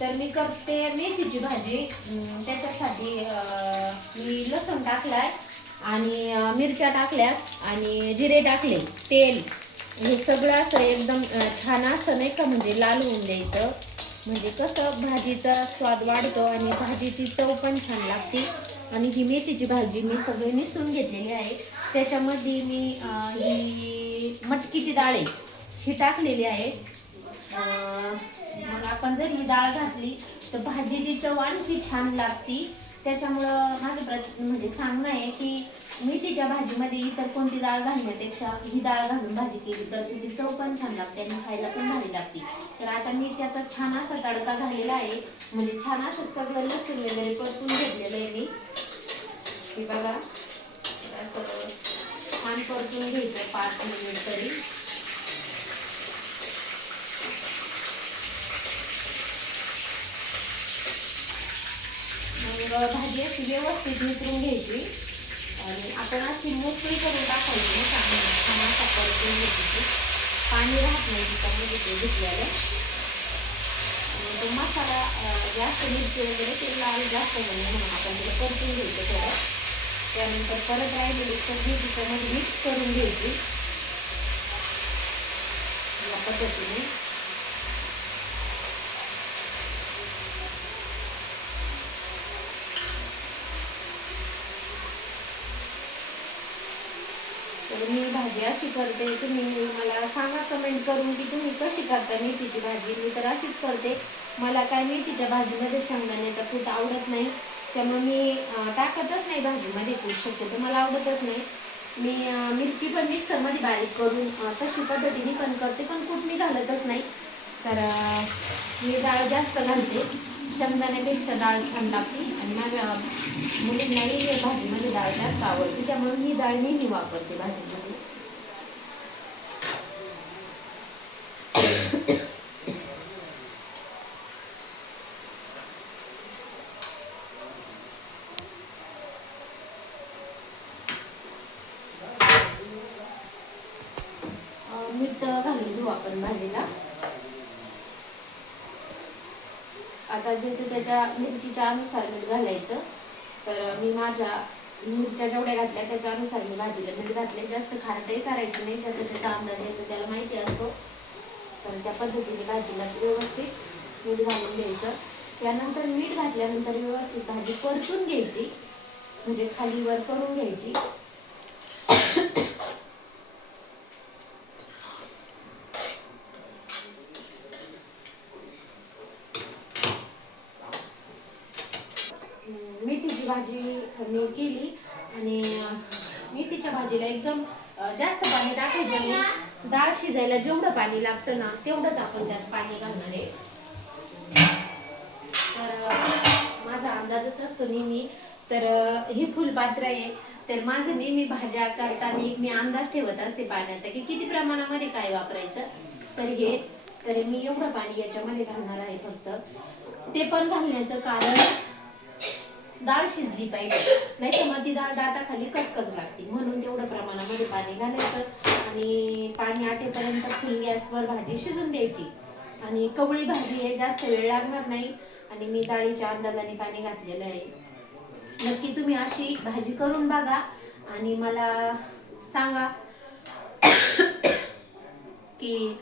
तर मी करते मेथीची भाजी. त्याच्यासाठी मी लसूण टाकलाय आणि मिरच्या टाकल्यात आणि जिरे टाकले, तेल, हे सगळं असं एकदम छान असं नाही का, म्हणजे लाल होऊन द्यायचं. म्हणजे कसं भाजीचा स्वाद वाढतो आणि भाजीची चव पण छान लागते. आणि ही मेथीची भाजी मी सगळी निसून घेतलेली आहे. त्याच्यामध्ये मी ही मटकीची डाळ आहे ही टाकलेली आहे. मग आपण जर ही डाळ घातली तर भाजीची चव आणखी छान लागती. त्याच्यामुळं माझं म्हणजे सांगणं आहे की मेथीच्या भाजीमध्ये इतर कोणती डाळ घालण्यापेक्षा ही डाळ घालून भाजी केली तर तिची चव पण छान लागते आणि खायला पण भारी लागते. तर आता मी त्याचा छान असा तडका झालेला आहे. म्हणजे छान असं सगळं लसूण वगैरे परतून घेतलेलं आहे मी. हे बघा असं छान परतून घ्यायचं 5 मिनिट तरी. मग भाजी अशी व्यवस्थित मिसळून घ्यायची आणि आपण अशी मोकळी करून टाकायची ना, छान असा परतून घ्यायची. पाणी राहत नाही त्याच्यामध्ये ते घेतलेलं. आणि तो मसाला जास्त मिरची वगैरे ते लाल जास्त होणे म्हणून आपण तिला परतून घ्यायचं थोडं. त्यानंतर परत राहिलेली सगळी त्याच्यामध्ये मिक्स करून घ्यायची या पद्धतीने. तर मी भाजी अशी करते. तुम्ही मला सांगा कमेंट करून की तुम्ही कशी करता मेथीची भाजी. मी तर अशीच करते. मला काय मेथीच्या भाजीमध्ये शेंगदाण्याचा कूट आवडत नाही, त्यामुळे मी टाकतच नाही भाजीमध्ये कूट. शक्यतो मला आवडतच नाही. मी मिरची पण मिक्सरमध्ये बारीक करून तशी पद्धतीने पण करते, पण कूट मी घालतच नाही. तर मी डाळ जास्त घालते. शेंगदाण्यापेक्षा डाळ छान लागते आणि माझ्या मुलींनाही भाजीमध्ये डाळ जास्त आवडते, त्यामुळे मी डाळ नेहमी वापरते भाजीमध्ये. मीठ घालून घेऊ आपण भाजीला. आता ज्याचं त्याच्या मिरचीच्या अनुसार मीठ घालायचं. तर मी माझ्या मिरच्या जेवढ्या घातल्या त्याच्या अनुसार मी भाजीला मीठ घातले. जास्त खारटही करायचं नाही, त्याचा त्याचा अंदाज येतो, त्याला माहिती असतो. तर त्या पद्धतीने भाजीला व्यवस्थित मीठ घालून घ्यायचं. त्यानंतर मीठ घातल्यानंतर व्यवस्थित भाजी परतून घ्यायची, म्हणजे खाली वर करून घ्यायची. मेथीची भाजी मी केली आणि मेथीच्या भाजीला एकदम जास्त पाणी टाकायचं नाही. डाळ शिजायला जेवढं पाणी लागतं ना तेवढंच आपण त्यात पाणी घालणार आहे. तर माझा अंदाजच असतो नेहमी. तर ही फुलपात्र आहे. तर माझं नेहमी भाज्या करताना एक मी अंदाज ठेवत असते पाण्याचा की किती प्रमाणामध्ये काय वापरायचं. तर मी एवढं पाणी याच्यामध्ये घालणार आहे फक्त. ते पण घालण्याचं कारण डाळ शिजली पाहिजे, नाही तर मग ती डाळ दाताखाली कचकच लागते. म्हणून तेवढं प्रमाणामध्ये पाणी घालायचं आणि पाणी आटेपर्यंत फुल गॅसवर भाजी शिजून द्यायची. आणि कवळी भाजी आहे, जास्त वेळ लागणार नाही. आणि मी डाळीच्या अंदाजाने पाणी घातलेलं आहे. नक्की तुम्ही अशी भाजी करून बघा आणि मला सांगा की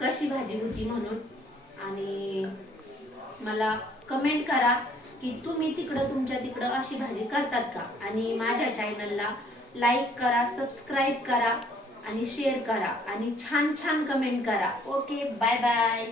कशी भाजी होती म्हणून. आणि मला कमेंट करा की तुम्ही तुमच्या तिकडं अशी भाजी करतात का. आणि माझ्या चॅनलला लाईक करा, सबस्क्राईब करा आणि शेअर करा आणि छान छान कमेंट करा. Okay, bye bye.